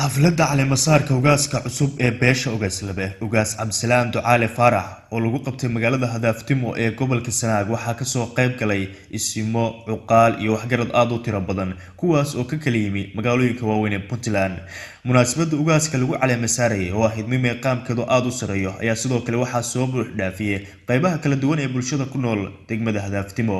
xafladda caleemasaarka ugaaska cusub ee beesha Ugaaslabe ugaas Cabdisalaan Ducaale Faarax oo lagu qabtay magaalada Hadaftimo ee gobolka Sanaag waxaa ka soo qayb galay isimo cuqaal iyo waxgarad aad u tiro badan kuwaas oo ka kala yimi magaalooyinka waaweyn ee Puntland. munaasabadda ugaaska lagu caleemasaarayay oo ahayd mid meeqaamkeedu aad u sareeyo ayaa sidoo kale waxaa soo buux dhaafiyay qaybaha kala duwan ee bulshada ku nool degmada Hadaftimo.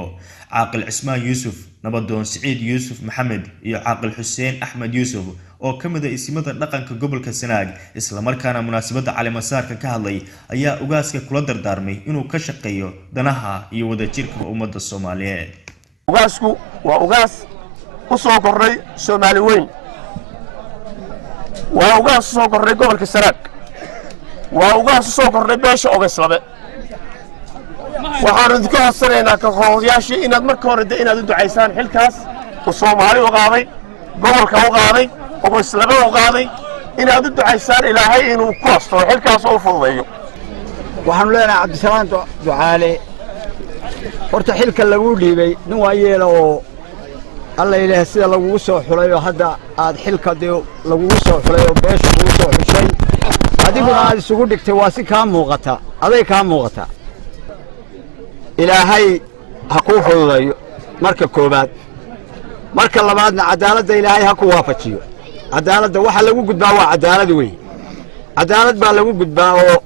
caaqil Cismaan Yuusuf, nabadoon Siciid Yuusuf Maxamed iyo caaqil Xuseen Axmed Yuusuf oo kamid ah isimada dhaqanka gobolka Sanaag isla markaana munaasabadda caleemasaarka ka hadlay ayaa ugaaska kula dardaarmay inuu ka shaqeeyo danaha iyo wadajirka ummadda Soomaaliyeed. ugaasku waa ugaas u soo kornay Soomaali weyn, waa ugaas u soo kornay gobolka Sanaag, waa ugaas u soo kornay beesha Ugaaslabe. waxaan idinka codsanaynaa ka qowdayaashii inaad marka hore inaad u ducaysaan xilkaas oo Soomaali u qaaday, gobolka u qaaday, Ugaaslabe u qaaday, inaad u ducaysaan Ilaahay inuu ku asturo xilkaas oo fududeeyo. waxaan leenahay Cabdisalaan Ducaale horta xilka lagu dhiibay nin waa yeelo oo alla ilaahay sida lagu soo xulay oo hadda aad xilka lagu soo xulay oo beesha lagu soo xushay adiguna aad isugu dhigtay waa si ka muuqata aday ka muuqata. ilaahay ha ku fududeeyo marka koobaad, marka labaadna cadaaladda ilaahay ha ku waafajiyo. cadaaladda waxa lagu gudbaa waa cadaalad weyn, cadaalad baa lagu gudbaa oo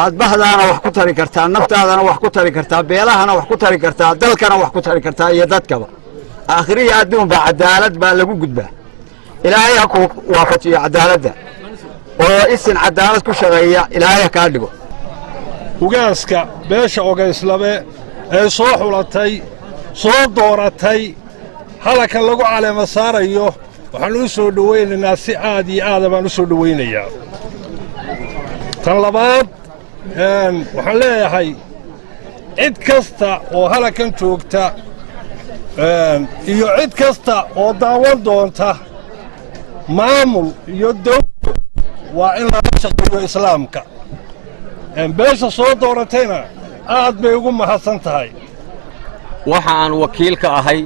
aad bahdaana wax ku tari kartaa, naftaadana wax ku tari kartaa, beelahana wax ku tari kartaa, dalkana wax ku tari kartaa iyo dadkaba. aakhiriya adduunba cadaalad baa lagu gudbaa. ilaahay ha ku waafajiyo cadaaladda oo isin cadaalad ku shaqeeya ilaahay ka dhigo. ugaaska beesha Ugaaslabe ee soo xulatay soo dooratay halkan lagu caleemasaarayo waxaan u soo dhaweynaynaa si aad iyo aad baan u soo dhaweynayaa. tan labaad waxaan leeyahay cid kasta oo halkan joogta iyo cid kasta oo daawan doonta maamul iyo dawlad waa in laga shaqeeyo islaamka. beesha soo dooratayna aad bay ugu mahadsan tahay. waxa aan wakiil ka ahay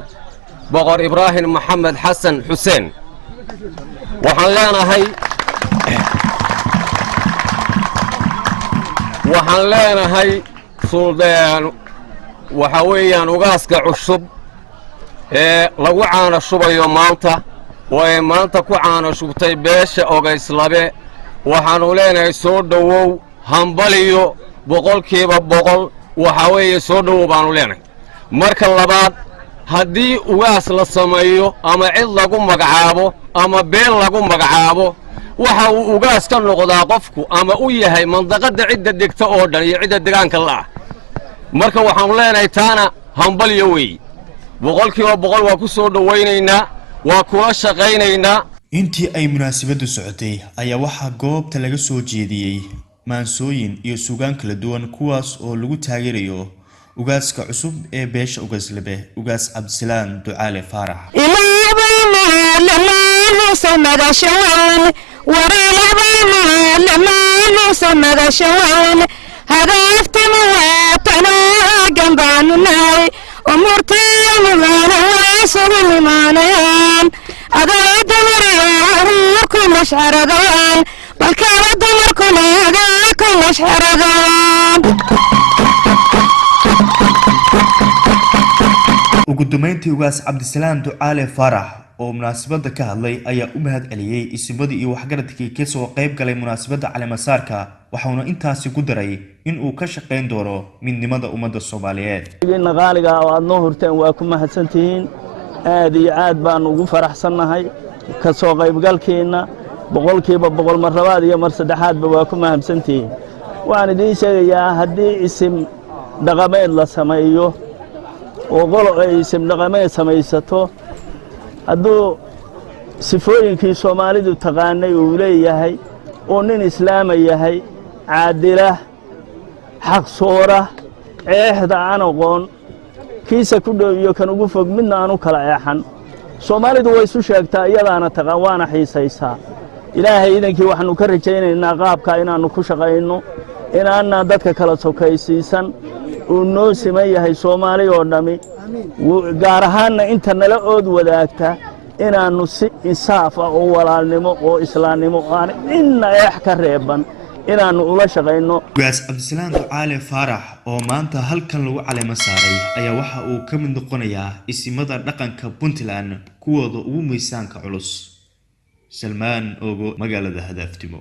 boqor Ibraahim Maxamed Xasan Xuseen. waxaan leenahay suldaan waxa weeyaan ugaaska cusub ee lagu caana shubayo maanta oo ay maanta ku caana shubtay beesha Ugaaslabe. waxaanu leenahay soo dhawow hambaliyo boqolkiiba boqol waxa weeye soo dhawow baanu leenahay. marka labaad haddii ugaas la sameeyo ama cid lagu magacaabo ama beel lagu magacaabo waxa uu ugaas ka noqdaa qofku ama u yahay mandaqada cidda degta oo dhan iyo cidda deegaanka la ah. marka waxaanu leenahay taana hambaliyo weey boqolkiiba boqol waa ku soo dhaweynaynaa, waa kula shaqaynaynaa. intii ay munaasabaddu socotay ayaa waxaa goobta laga soo jeediyay maansooyin iyo suugaan kala duwan kuwaas oo lagu taageerayo ugaaska cusub ee beesha Ugaaslabe ugaas Cabdisalaan Ducaale Faarax. ugu dambeyntii ugaas Cabdisalaan Ducaale Faarax oo munaasabadda ka hadlay ayaa u mahad celiyay isimadii iyo waxgaradkii ka soo qayb galay munaasabadda caleemasaarka waxaana intaasi ku daray in uu ka shaqeyn doono midnimada ummadda Soomaaliyeed. qaaliga aad noo hurteen waa ku mahadsantihiin, aad iyo aad baan ugu faraxsanahay ka soo qaybgalkeena boqolkiiba boqol mar labaad iyo mar saddexaadba waa ku mahadsantihiin. waxaan idin sheegayaa haddii isim dhaqameed la sameeyo oo qolo ay isim dhaqameed samaysato hadduu sifooyinkii Soomaalidu taqaanay uu leeyahay oo nin islaama yahay, caadila, xaq soora, ceexda aan aqoon, kiisa ku dhow iyo kan ugu fog midna aanu kala eexan. Soomaalidu way isu sheegtaa iyadaana taqaan waana xiisaysaa. ilaahay idankii waxaanu ka rajaynaynaa qaabka inaannu ku shaqayno inaanna dadka kala sokaysiisan uu noo siman yahay Soomaali oo dhami gaar ahaanna inta nala ood wadaagta inaannu si insaaf ah oo walaalnimo oo islaamnimo aan inna eex ka reeban inaannu ula shaqayno. ugaas cabdisalaam ducaale faarax oo maanta halkan lagu caleemo saaray ayaa waxa uu ka mid noqonayaa isimada dhaqanka Puntland kuwooda ugu miisaanka culus. Salmaan Ogo, magaalada Hadaaftimo.